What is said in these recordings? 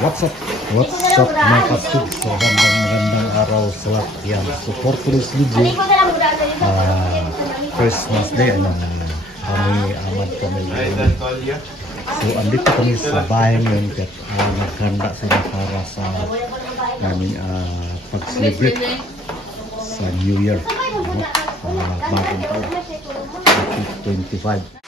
What's up? What's up mga kapatid? So magandang araw sa lahat. Yan, support to this video. Christmas Day. Kami amad kami. So andito kami sa bahay ngayon at naghanda sila para sa naming pag-celebrate sa New Year. Sa bagong taon 2025.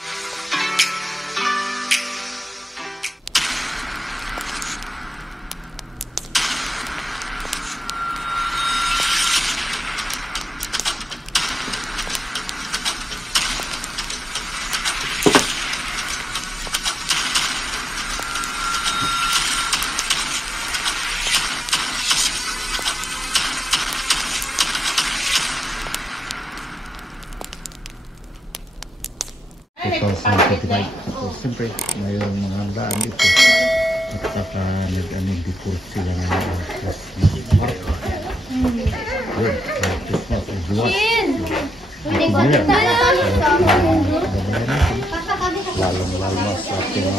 So siyempre mayroong mga handaan dito at saka nag-decor sila ng Christmas park. Yun, Christmas is what? Lalong-lalo sa ating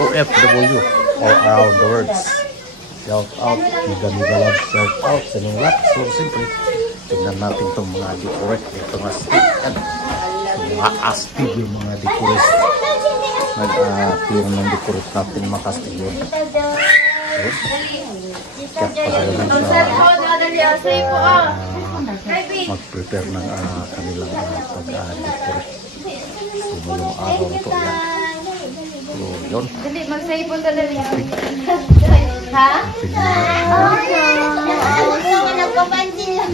OFW all around the world. Shout out, mga shout out sa inyong lahat. So siyempre tignan natin itong mga decorate ito nga stick mga astig yung mga decorate nag-appear ng decorate natin mga astig yun kaya pasalamin sa mag-prepare ng kanilang pag-decorate so ngayong araw ito yan so yun mag-saipon ka dali ha? Nagpapansin lang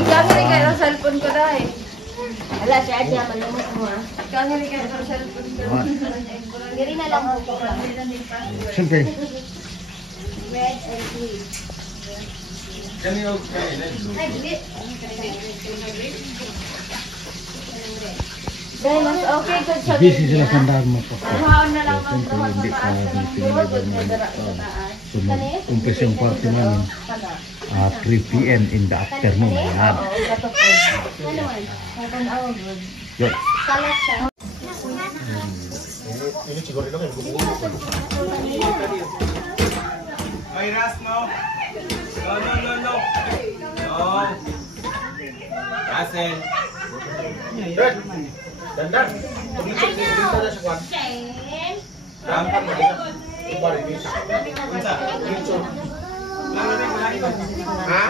ikaw rin kayo ang cellphone ko dahil wala siya adya, malumot mo ha. Ikaw nga rin kayo sa cellphone ko. Giri na lang po. Siyempre. Red and green. Ay, green. Dahil mas okay good sa busy sila sandaan mo po. Haon na lang ang siyempre hindi pa piniliban ng umpisa yung party namin 3 PM in the afternoon. Yan. Yun. Ay, Ras, no? No. Asen. Dandan. Paglisod dito na sa kwan. Rampan mo dito. Ubari dito. Unsa? Dito. Ha?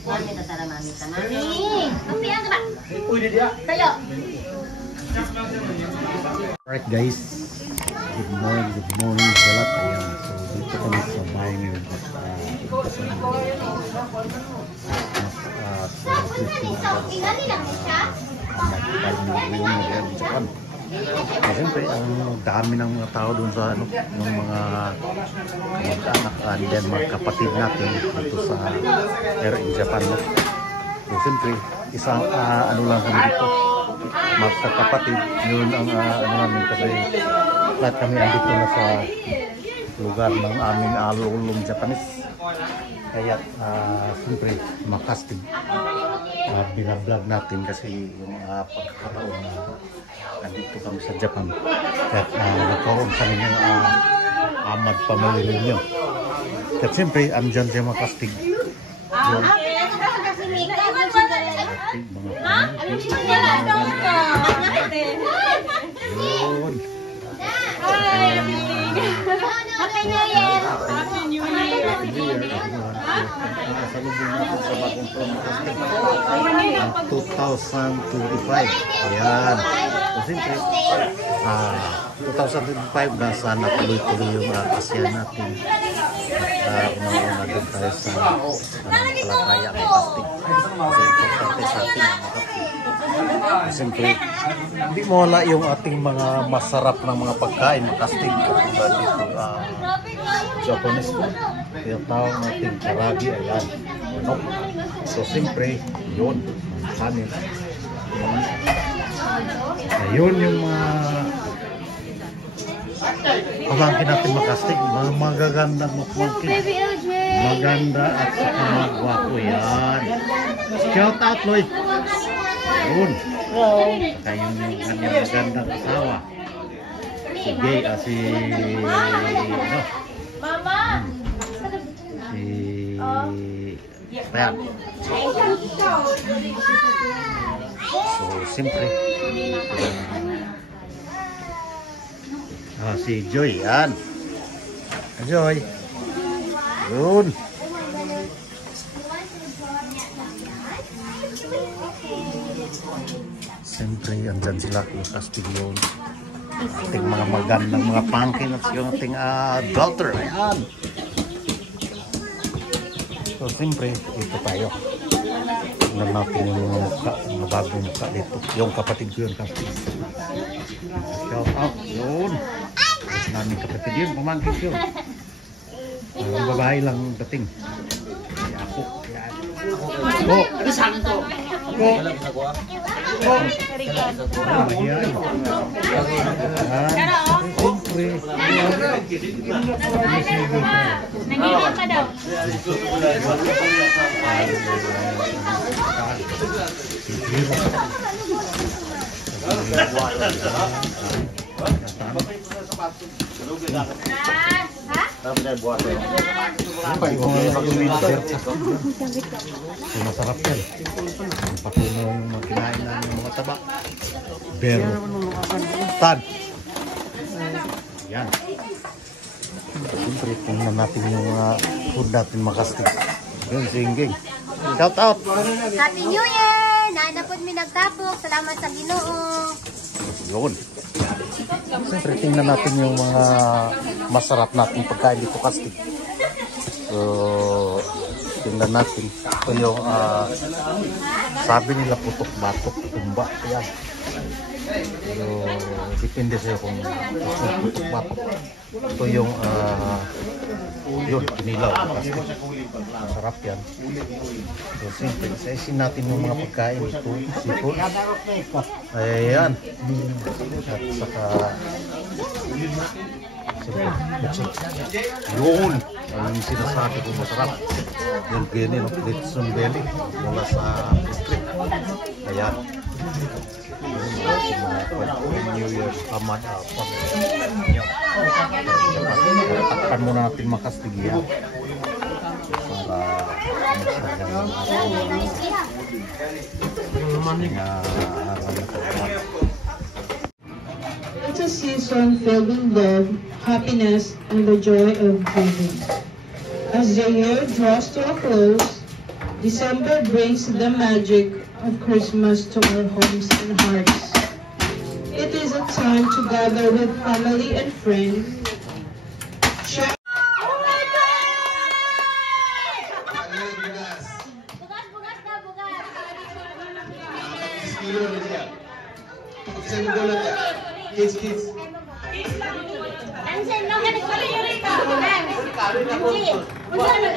Mami tatara mami ta mami. Mami ang ba? Pwede dia. Tayo. Alright guys. Good morning sa lahat. Ayan. So dito kami sa bahay ngayon. Siyempre ang dami ng mga tao doon sa ng mga kamag-anak and then mga kapatid natin dito sa Air in Japan. So siyempre isang lang kami dito magkakapatid yun ang namin kasi lahat kami andito na sa lugar ng aming lulong Japanese kaya siyempre makastig binablog natin kasi yung pagkakaroon nandito kami sa Japan at nagkaroon sa ninyong amad pamilya ninyo at siyempre andyan siya makastig yun Happy New Year! Happy New Year! Salubong natin sa bagong taon ng 2025. Ayan. Kasi 2025 na sana tuloy-tuloy yung ASEAN natin. At unang-una din tayo sa palakaya ng plastic. Kasi importante sa atin ang makapit. Siyempre, hindi mawala yung ating mga masarap ng mga pagkain, makastig. Katulad dito, Japanese food. Tinatawag natin karagi, ayan. So, siyempre, yun. Kanin. Ayun yung mga pamangkin natin makastig. Mga magagandang mapamangkin. Maganda at saka magwapo. Yan. Shout out, Lloyd. Yun. Kayong yung kanyang magandang asawa. Si Gay, si Ayan. So, siyempre. Si Joy, yan. Joy. Yun. Siyempre, andyan sila kung Castiglione. Ating mga magandang mga pangkin at yung ating daughter. Ayan. So, siyempre, ito tayo. Tignan natin yung mga bagong mukha dito. Yung kapatid ko yun, Castiglione. Shout out. Yun. Kasi namin kapatid yun, pamangkin yun. Babae lang dating. Kaya ako. Yan. Oh, Ano sa akin to? Wala ginagawa. ayan. Siyempre. Nangilang ka daw. Masarap yan. Ang patunaw yung mga kinain namin ng mga taba. Pero, tan. Yan. Siyempre, tingnan natin yung food natin makastig. Yun, singging. Shout out! Happy New Year! Naanapod mi nagtapok. Salamat sa Ginoo. Yun. Siyempre, tingnan natin yung mga masarap natin pagkain dito kastig. So, tingnan natin. Ito yung, sabi nila putok-batok, tumba. Yan. So, depende sa'yo kung putok-batok. Ito yung, yun, kinilaw. Masarap yan. So, simple. Saisin natin yung mga pagkain ito. Seafood. Ayan. At saka, yun. Ang sinasabi ko masarap. Yung gini, no? Dito yung belly. Mula sa street. Ayan. New Year's Hamad. Takpan muna natin makastigyan. Para It's a season filled with love, happiness, and the joy of giving. As the year draws to a close, December brings the magic of Christmas to our homes and hearts. It is a time to gather with family and friends, share Kids. Ansen, no ka nagpala yung ito. Ansen, unsa na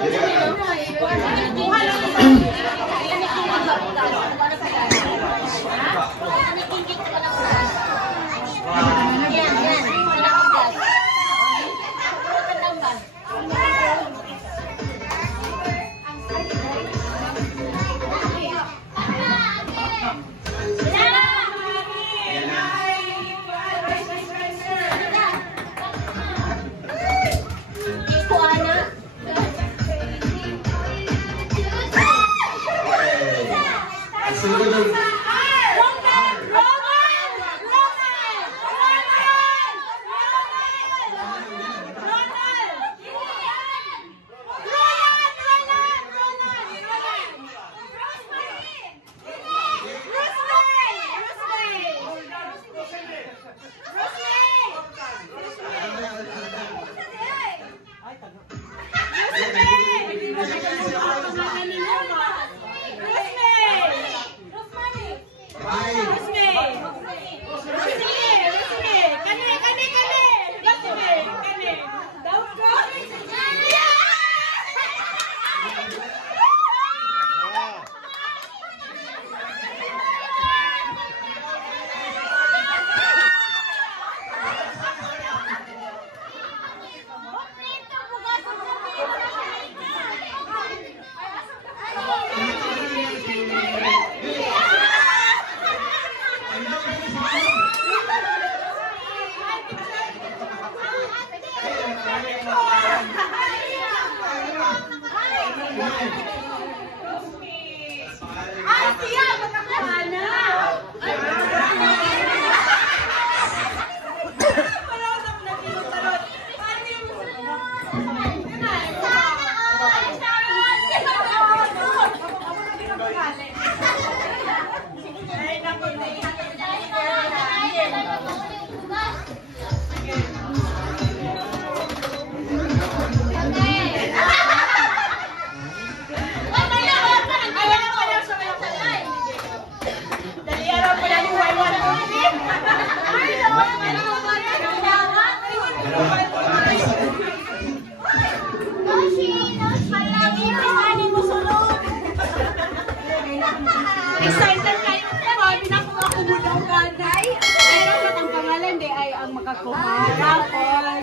Excited kayo. Sabi na kung ako muna ang ganay. Pero ang pangalan di ay ang makakumara.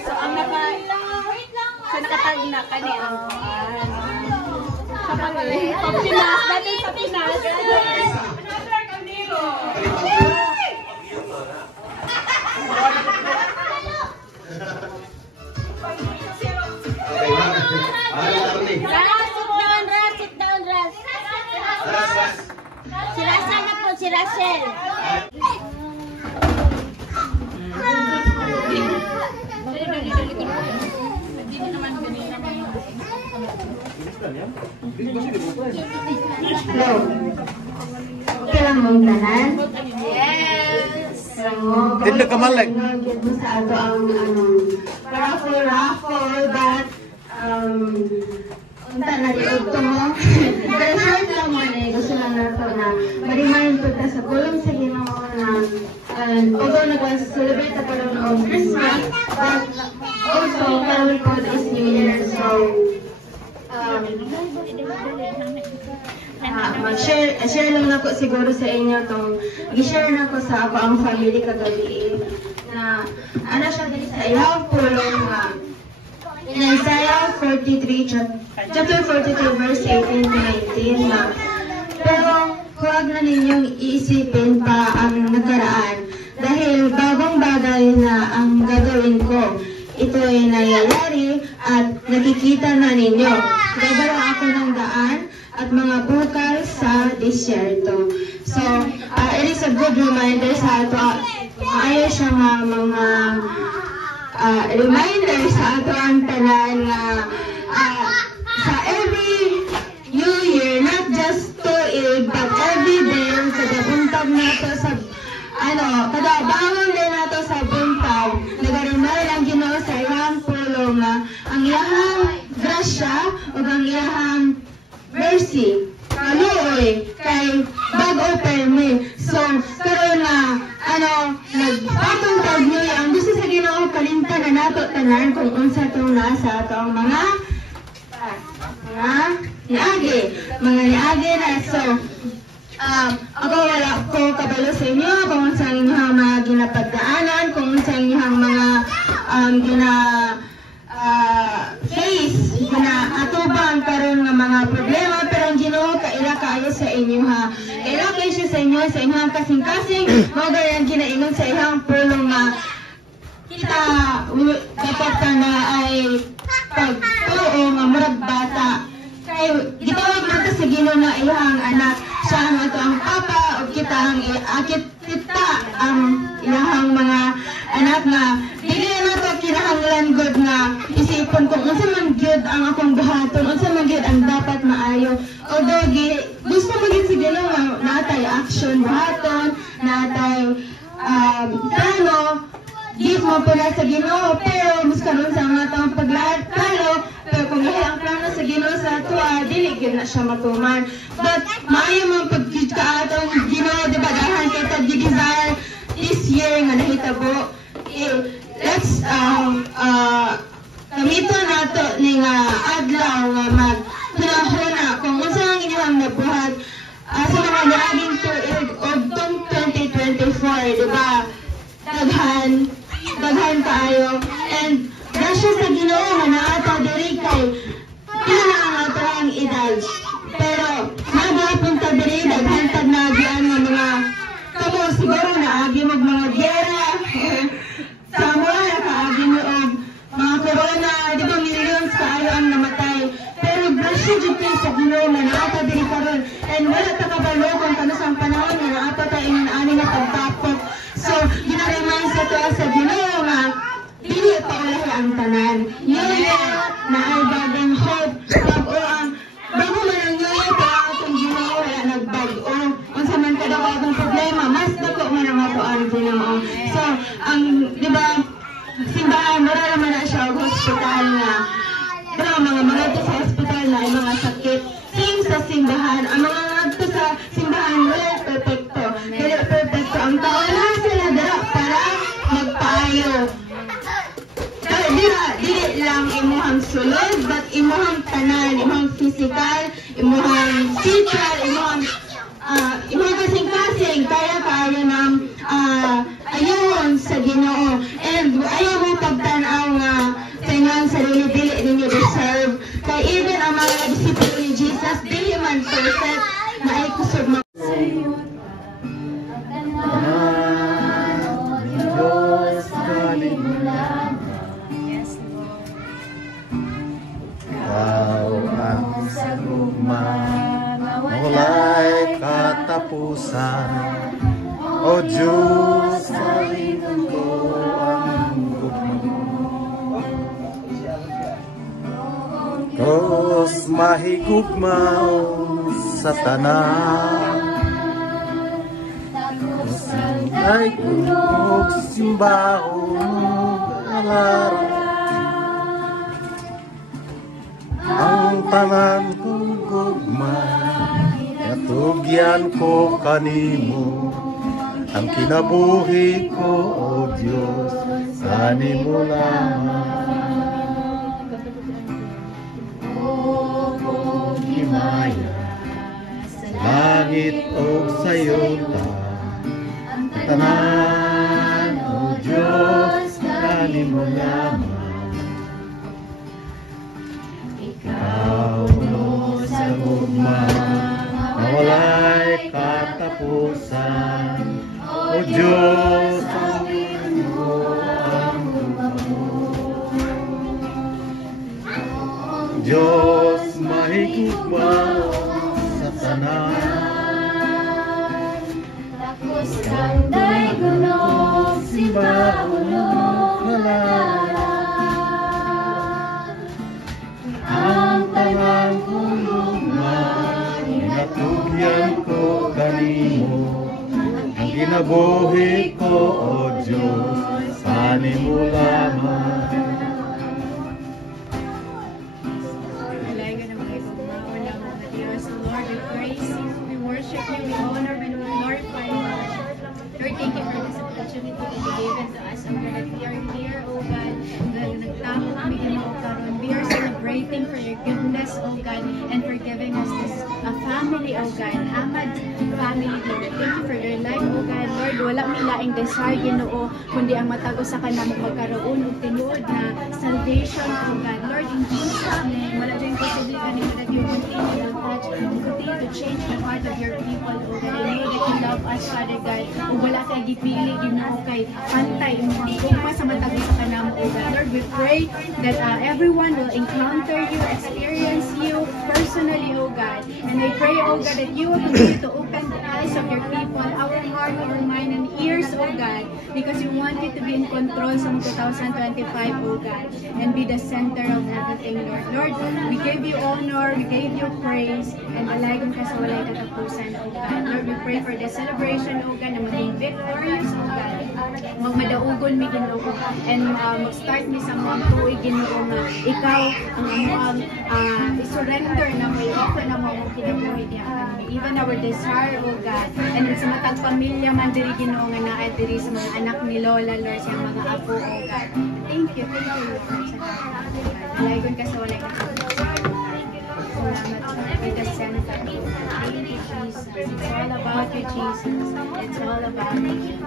So ang sa nakatag na kani ang kuan. Sa pangalan. Sa Pinas. Dati sa Pinas. Sit down, Ras. Si Russell na po, si Russell. Hello. Okay lang mong tanan? Yes. Dili ka man, like. Mo sa ato ang raffle, but unta na diog to mo. Pero short lang man eh, gusto lang nato na ma-remind po ta sa pulong sa Ginoo na although nag-celebrate ta karon of Christmas, but also karon po is New Year, so share lang nako siguro sa inyo tong gi-share nako sa ako ang family kagabi na ana siya dili sa iyang pulong nga in Isaiah 43 chapter 42 verse 18 to 19 na pero huwag na ninyong iisipin pa ang nakaraan dahil bagong bagay na ang gagawin ko. Ito ay nangyayari at nakikita na ninyo. Gagawa ako ng daan at mga bukal sa disyerto. So, it is a good reminder sa ato. Maayo siya nga mga reminder sa ato ang tanan na sa every New Year, not just tuig, but every day, sa dabuntag nato sa kada bangon din nato sa buntag, nagarimay lang Ginoo sa iyang pulong nga ang iyahang grasya o ang iyahang mercy kaluoy kay bag-o permi. So karon na nagpatong tag niyo ang gusto sa Ginoo kalimtan na nato tanan kung unsa tong nasa ato ang mga niagi na. So ako wala ko kabalo sa inyo kung sa inyong mga ginapagdaanan, kung sa inyong mga face, ginaatubang karon nga mga problema, pero ang Ginoo kaila kaayo sa inyo ha. Kaila kayo siya sa inyo, sa inyong kasing-kasing, mga ganyan ginaingon sa inyong pulong nga kita dapat na ay pagtuo nga murag bata. Kay gitawag nato sa Ginoo na iyang anak, siya ang ato ang papa o kita ang iyang mga anak nga dili nato kinahanglan gud nga isipon kung unsa man gyud ang akong buhaton, unsa man gyud ang dapat maayo. Although gusto mo gyud sa Ginoo nga natay action buhaton, natay plano, give mo pala sa Ginoo, pero mas karon sa mga taong plano, pero kung lahi ang plano sa Ginoo sa tuwa, dili gyud na siya matuman. But maayo man pagkit ka atong Ginoo, di ba dahan kay tag desire this year nga nahitabo. Let's kamito nato ni nga adlaw nga maghunahuna kung unsa ang inyong nabuhat sa mga niaging tuig og 2024, di ba? Daghan kaayo and grasya sa Ginoo nga naata diri kay pila ang ato ang edad, pero magapon ta diri daghan tag nagian nga mga kamo siguro naagi mo mga gera sa mga nakaagi mo og mga corona, di ba millions kaayo ang namatay, pero grasya jud kay sa Ginoo nga naata diri karon and wala ta kabalo kung kanusang panahon nga naata ta ani nga pagtapok. So, ginaremind sa to sa Ginoo nga dili pa ulahi ang tanan. New Year, na ay bagong hope. Bago man ang ngayon, kaya itong Ginoo wala nagbago. Unsa man kada bagong problema, mas dako man ang ato ang Ginoo. So, di ba, simbahan, wala naman na siya hospital na. Pero mga to sa hospital na ay mga sakit. Same sa simbahan. Ang mga to sa simbahan, wala perfecto. Wala perfecto. Ang tao na sila dara para magpaayo. Dili lang imuhang sulod, but imuhang tanan, imuhang physical, imuhang spiritual, imuhang kasing-kasing, kaya ng ayon sa Ginoo. And ayaw mo pagtanaw nga sa inyong sarili, dili ninyo deserve. Kaya even ang mga disipulo ni Jesus, dili man perfect, na ay kusog mga Diyos kalimula, Ikaw ang sagugma, wala'y katapusan. O Diyos, kalimula ko ang gugma. Diyos mahigugma sa tanan. Ay kunog simbahong alaran. Ang tanan kong gugma, natugyan ko kanimo. Ang kinabuhi ko, O Diyos, kanimo lamang. O kong himaya, sa langit o sa yuta, tanan, O Diyos, kanimo lamang. Ikaw no sa gugma, na wala'y katapusan. O Diyos, kanino ang gugma. Diyos, mahigugma sa tanan. Sanday gunog, simbahulog, halalan. Ang tanan kong lugma, inatugyan ko kanimo. Ang ginabuhi ko, O Diyos, kanimo lamang. Alaga na mga igugmao lang mga Diyos. Lord, we praise you, we worship you, we honor, we glorify you. Lord, thank you for this opportunity that you gave it to us. And that we are here, O God, that nagtamo kami Ginoo karon. We are celebrating for your goodness, O God, and for giving us this family, O God, Amad family, Lord. Thank you for your life, O God. Lord, wala may laing desire, Ginoo, kundi ang matago sa kanamo magkaroon og tinuod na salvation, O God. Lord, in Jesus' name, wala din ko sa diyan that you continue to touch, you continue to change the heart of your people, O God. I know that you love us, Father God. O wala kay gipili, Ginoo, kay pantay, imong gugma sa matago sa kanamo, O God. Lord, we pray that everyone will encounter you, experience you personally, O God. And I pray, O God, that you will continue to open the eyes of your people, our heart, our mind, and ears, O God, because you want it to be in control sa 2025, O God, and be the center of everything, Lord. Lord, we give you honor, we give you praise, and alagang ka sa walay katapusan, O God. Lord, we pray for the celebration, O God, na maging victorious, O God. Magmadaugon mi Ginoo, and mag-start mi sa mga tuig, Ginoo, nga ikaw ang i-surrender na mo, i-offer na mo ang kinabuhi niya. Even our desire, O God, and sa matag pamilya man diri, Ginoo, nga naa diri sa mga anak ni Lola, Lord, sa mga apo, O God. Thank you, Lord, sa God. Alagon ka sa walay katapusan. Salamat sa the center. Thank you, Jesus. It's all about you, Jesus. It's all about you.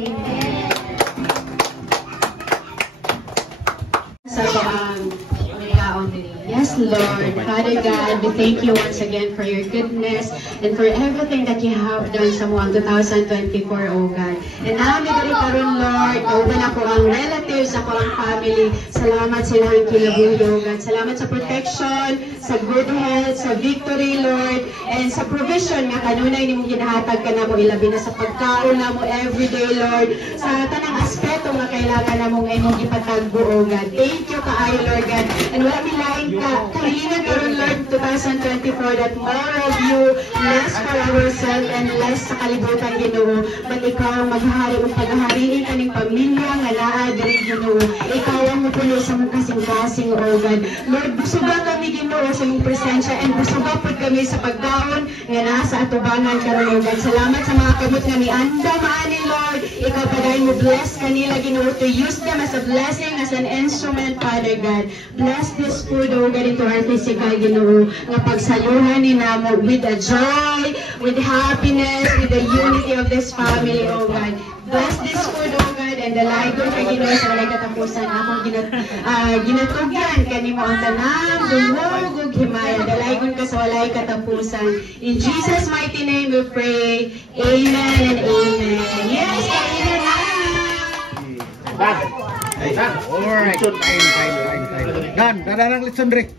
Amen. Yes, Lord. Father God, we thank you once again for your goodness and for everything that you have done sa 2024, oh God. And namin rin karon, Lord, kauban ako ang relative relatives, ako ang family. Salamat sa ilang kinabuhi, O God. Salamat sa protection, sa good health, sa victory, Lord, and sa provision nga kanunay ni mong ginahatag ka na mo, ilabi na sa pagkaon na mo everyday, Lord, sa tanang aspeto nga kailangan na mong imong ipatagbo, O God. Thank you kaayo, Lord God. And wala milaing ka, kahilingan karon, Lord, 2024, that more of you, less for ourselves, and less sa kalibutan, Ginoo. But ikaw ang maghahari o paghahariin kaning pamilya nga naa diri, Ginoo. Ikaw ang mupuno sa mong kasing-kasing, O God. Lord, busuga kami, Ginoo, sa mong presensya, and busuga po kami sa pagkaon nga naa sa atubangan karon, O God. Salamat sa mga kamot nga ni Anda maani, Lord. Ikaw pagayon mo bless kanila, Ginoo, to use them as a blessing, as an instrument, Father God. Bless this food, O God, into our physical, Ginoo, nga pagsaluhan ni namo with a joy, with happiness, with the unity of this family, O God. Bless this food, O God, and dalagon ka, Ginoo, sa walay katapusan. Akong ginatugyan kanimo ang tanang dungog ug himaya. Dalagon ka sa walay katapusan. In Jesus' mighty name we pray. Amen and amen. Yes, amen. Alright. Dan, dadanang litson, Rick.